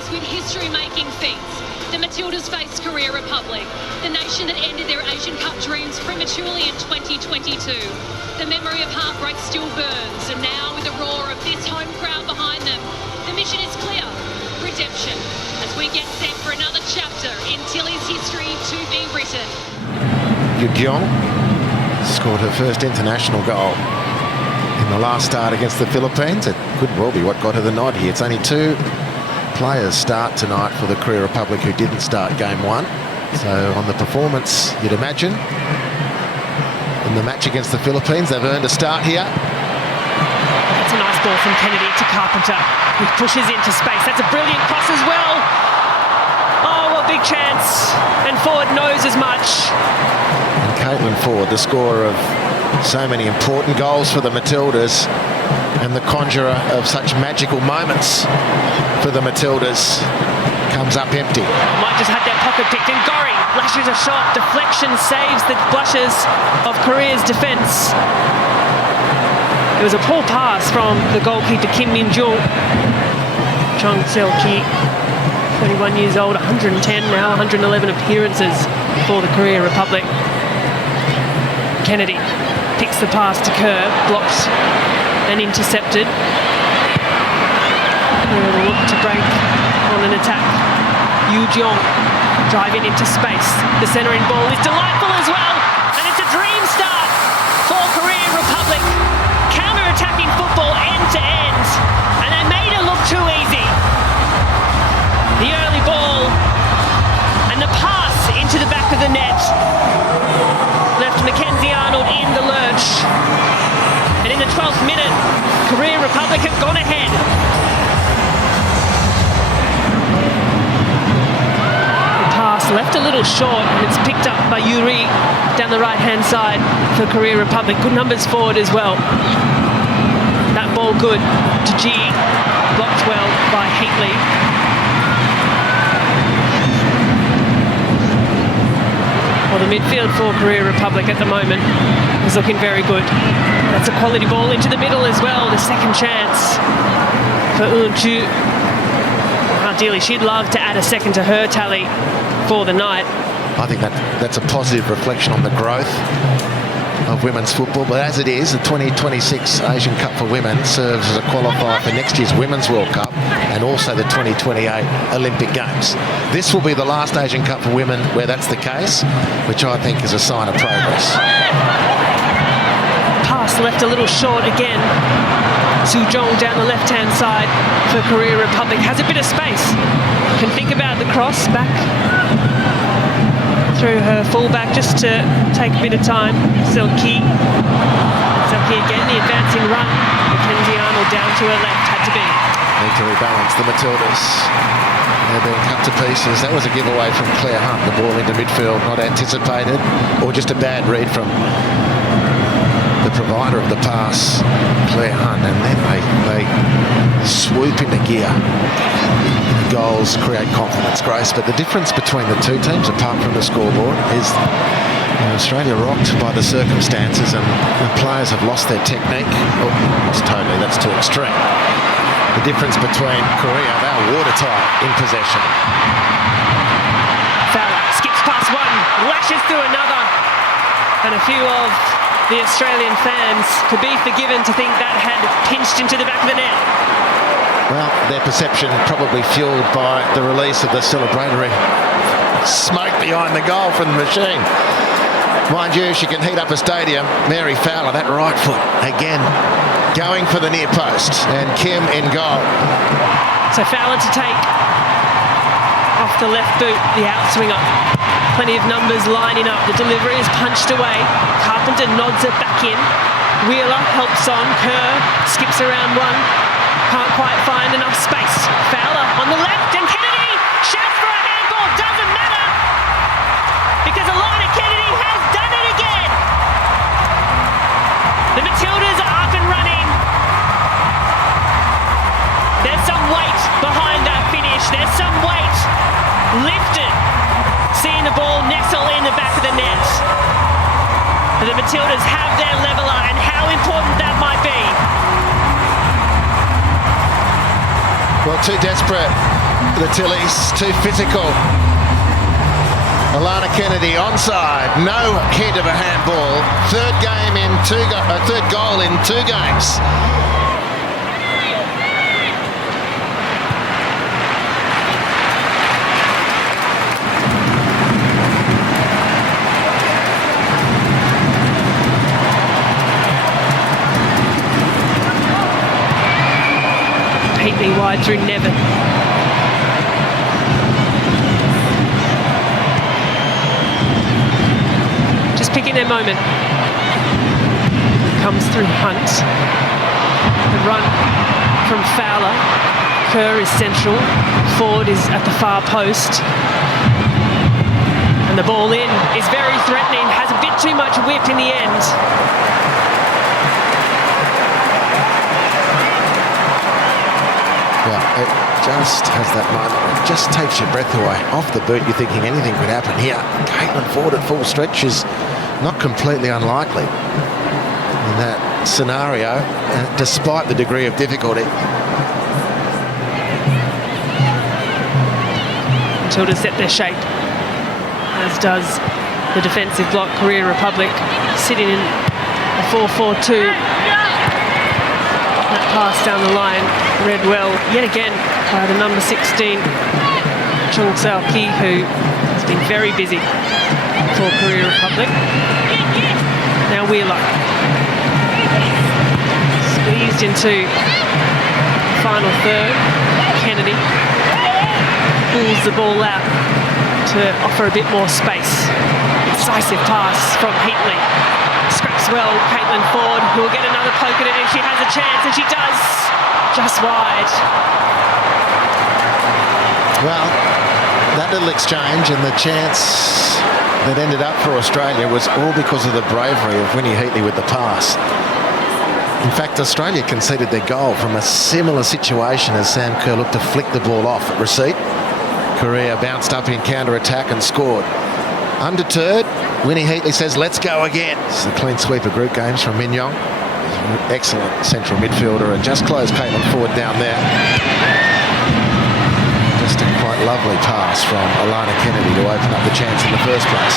Matildas with history-making feats. The Matildas face Career Republic, the nation that ended their Asian Cup dreams prematurely in 2022. The memory of heartbreak still burns, and now with the roar of this home crowd behind them, the mission is clear: redemption, as we get set for another chapter in Tilly's history to be written. Yugyong scored her first international goal in the last start against the Philippines. It could well be what got her the nod here. It's only two players start tonight for the Career Republic who didn't start game one. So on the performance, you'd imagine, in the match against the Philippines, they've earned a start here. That's a nice ball from Kennedy to Carpenter, who pushes into space. That's a brilliant cross as well. Oh, what a big chance. And Ford knows as much. And Caitlin Ford, the scorer of so many important goals for the Matildas and the conjurer of such magical moments for the Matildas, comes up empty. Might just have that pocket picked, and Gorry lashes a shot. Deflection saves the blushes of Korea's defence. It was a poor pass from the goalkeeper Kim Min-jung. Chung Seo-ki, 31 years old, 110 now, 111 appearances for the Korea Republic. Kennedy picks the pass to Kerr, blocked and intercepted. Kerr look to break on an attack. Yu Jeong driving into space. The centering ball is delightful as well, and it's a dream start for Korea Republic. Counter-attacking football end to end, and they made it look too easy. The early ball and the pass into the back of the net left Mackenzie Arnold in the lurch. And in the 12th minute, Korea Republic have gone ahead. The pass left a little short, and it's picked up by Yuri down the right-hand side for Korea Republic. Good numbers forward as well. That ball good to G, blocked well by Heatley. Well, the midfield for Korea Republic at the moment is looking very good. That's a quality ball into the middle as well. The second chance for Eun-ju. Ideally, she'd love to add a second to her tally for the night. I think that's a positive reflection on the growth of women's football, but as it is, the 2026 Asian Cup for Women serves as a qualifier for next year's Women's World Cup and also the 2028 Olympic Games. This will be the last Asian Cup for Women where that's the case, which I think is a sign of progress. Pass left a little short again. Su Jong down the left-hand side for Korea Republic. Has a bit of space. Can think about the cross back through her fullback just to take a bit of time. Seo-ki again, the advancing run. Mackenzie Arnold down to her left, had to be. Need to rebalance the Matildas. They're being cut to pieces. That was a giveaway from Claire Hunt. The ball into midfield, not anticipated, or just a bad read from the provider of the pass, Claire Hunt, and then they swoop into gear. Goals create confidence, Grace, but the difference between the two teams, apart from the scoreboard, is Australia rocked by the circumstances, and the players have lost their technique. Oh, lost totally, that's too extreme. The difference between Korea, they're watertight in possession. Fowler skips past one, lashes through another, and a few of the Australian fans could be forgiven to think that had pinched into the back of the net. Well, their perception probably fueled by the release of the celebratory smoke behind the goal from the machine. Mind you, she can heat up a stadium. Mary Fowler, that right foot, again, going for the near post. And Kim in goal. So Fowler to take off the left boot, the outswinger. Plenty of numbers lining up. The delivery is punched away. Carpenter nods it back in. Wheeler helps on. Kerr skips around one. Can't quite find enough space. Fowler on the left, and Kennedy shouts for a handball. Doesn't matter, because Alanna Kennedy has done it again. The Matildas are up and running. There's some weight behind that finish. There's some weight lifted. Seeing the ball nestle in the back of the net. The Matildas have their leveller, and how important that might be. Well, too desperate the Tillies, too physical. Alanna Kennedy onside, no hit of a handball. Third goal in 2 games. Heatley wide through Nevin. Just picking their moment. Comes through Hunt. The run from Fowler. Kerr is central. Ford is at the far post. And the ball in is very threatening. Has a bit too much whip in the end. Yeah, it just has that moment. It just takes your breath away. Off the boot, you're thinking anything could happen here. Caitlin Ford at full stretch is not completely unlikely in that scenario, despite the degree of difficulty. Matildas set their shape, as does the defensive block. Korea Republic sitting in a 4-4-2. That pass down the line read well yet again by the number 16 Chung Sao Ki, who has been very busy for Korea Republic. Now Wheeler squeezed into final third. Kennedy pulls the ball out to offer a bit more space. Decisive pass from Heatley. Scraps well, Caitlin Ford, who will get another poke at it if she has a chance, and she does, just wide. Well, that little exchange and the chance that ended up for Australia was all because of the bravery of Winnie Heatley with the pass. In fact, Australia conceded their goal from a similar situation as Sam Kerr looked to flick the ball off at receipt. Korea bounced up in counter-attack and scored. Undeterred, Winnie Heatley says, let's go again. It's a clean sweep of group games from Mignon. Excellent central midfielder, and just closed Caitlin Ford down there. Just a quite lovely pass from Alanna Kennedy to open up the chance in the first place.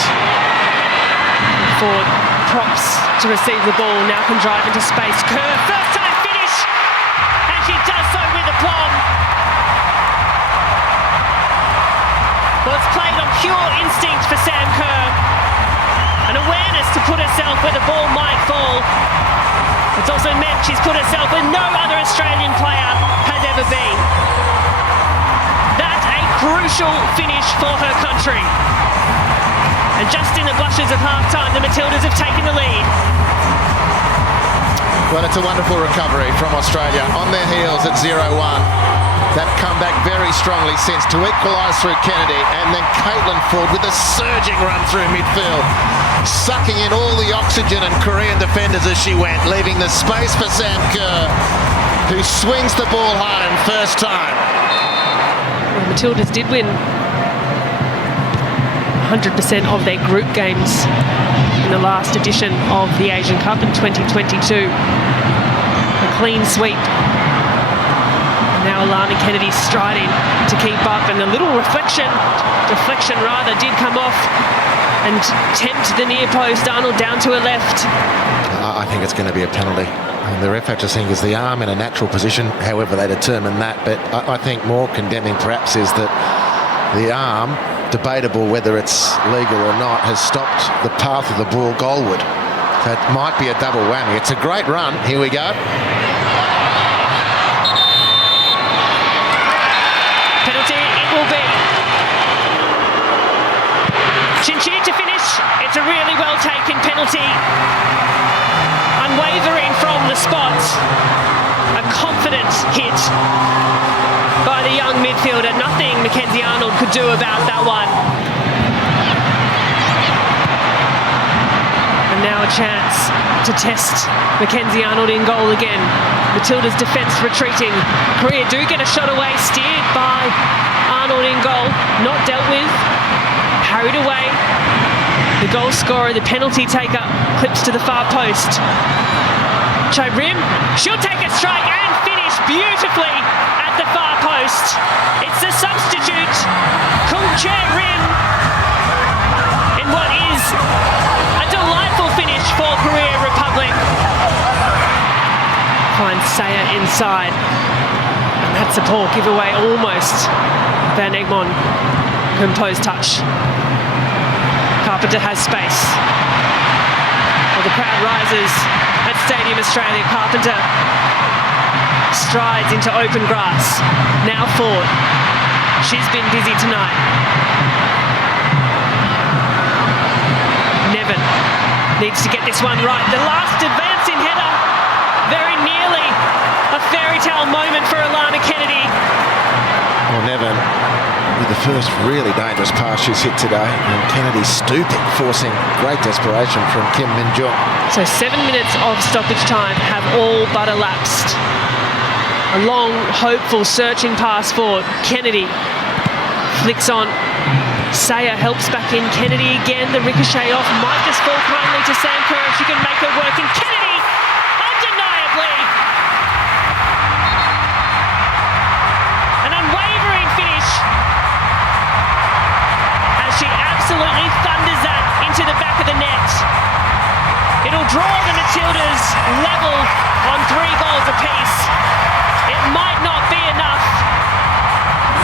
Ford props to receive the ball, now can drive into space. Kerr, first time finish, and she does so with aplomb. Well, it's played on pure instinct for Sam Kerr. An awareness to put herself where the ball might fall. It's also meant she's put herself where no other Australian player has ever been. That's a crucial finish for her country. And just in the blushes of half-time, the Matildas have taken the lead. Well, it's a wonderful recovery from Australia. On their heels at 0-1. They've come back very strongly since to equalise through Kennedy, and then Caitlin Ford with a surging run through midfield, sucking in all the oxygen and Korean defenders as she went, leaving the space for Sam Kerr, who swings the ball home first time. Well, Matildas did win 100% of their group games in the last edition of the Asian Cup in 2022. A clean sweep. Now Alanna Kennedy striding to keep up, and a little deflection did come off and tempt the near post. Arnold down to her left. I think it's going to be a penalty. And the ref just think is the arm in a natural position, however they determine that. But I think more condemning perhaps is that the arm, debatable whether it's legal or not, has stopped the path of the ball goalward. So it might be a double whammy. It's a great run. Here we go. Penalty it will be. Chinchini to finish. It's a really well taken penalty. Unwavering from the spot. A confident hit by the young midfielder. Nothing Mackenzie Arnold could do about that one. And now a chance to test Mackenzie Arnold in goal again. Matilda's defence retreating. Korea do get a shot away, steered by Arnold in goal. Not dealt with. Carried away. The goal scorer, the penalty taker, clips to the far post. Cho Rim, she'll take a strike and finish beautifully at the far post. It's the Sayer inside. And that's a poor giveaway almost. Van Egmond, composed touch. Carpenter has space. Well, the crowd rises at Stadium Australia. Carpenter strides into open grass. Now Ford. She's been busy tonight. Nevin needs to get this one right. The last advancing header, very nearly a fairy tale moment for Alanna Kennedy. Well, Nevin with the first really dangerous pass she's hit today, and Kennedy stooping, forcing great desperation from Kim Min-jung. So 7 minutes of stoppage time have all but elapsed. A long, hopeful, searching pass forward. Kennedy flicks on. Sayer helps back in. Kennedy again, the ricochet off. Might just fall kindly to Sam Kerr if she can make her work. And Kennedy, undeniably, an unwavering finish as she absolutely thunders that into the back of the net. It'll draw the Matildas level on 3 goals apiece. It might not be enough,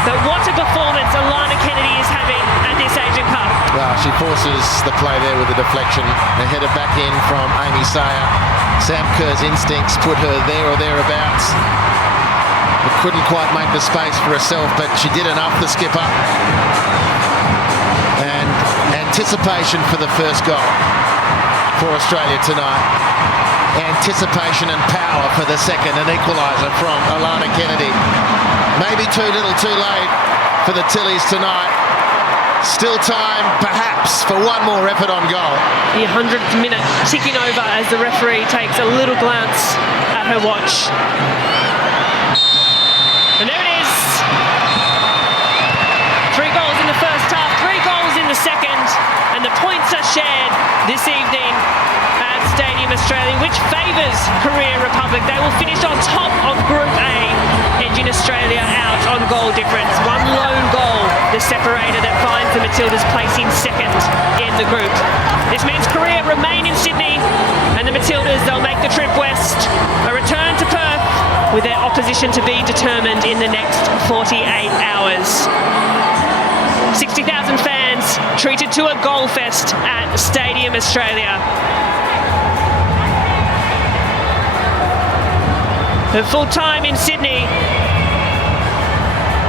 but what a performance Alanna Kennedy is having at this Asian Cup. Well, she forces the play there with the deflection. The header back in from Amy Sayer. Sam Kerr's instincts put her there or thereabouts. But couldn't quite make the space for herself, but she did enough, the skipper. And anticipation for the first goal for Australia tonight. Anticipation and power for the second, an equaliser from Alanna Kennedy. Maybe too little too late for the Tillies tonight. Still time, perhaps, for one more effort on goal. The 100th minute ticking over as the referee takes a little glance at her watch. And there it is. 3 goals in the first half, 3 goals in the second, and the points are shared this evening at Stadium Australia, which favours Korea Republic. They will finish on top of Group A, edging Australia out on goal difference. One lone goal, the separator that finds the Matildas placing second in the group. This means Korea remain in Sydney, and the Matildas, they'll make the trip west, a return to Perth, with their opposition to be determined in the next 48 hours. 60,000 fans treated to a goal fest at Stadium Australia. At full time in Sydney,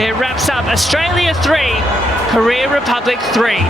it wraps up Australia 3, Korea Republic 3.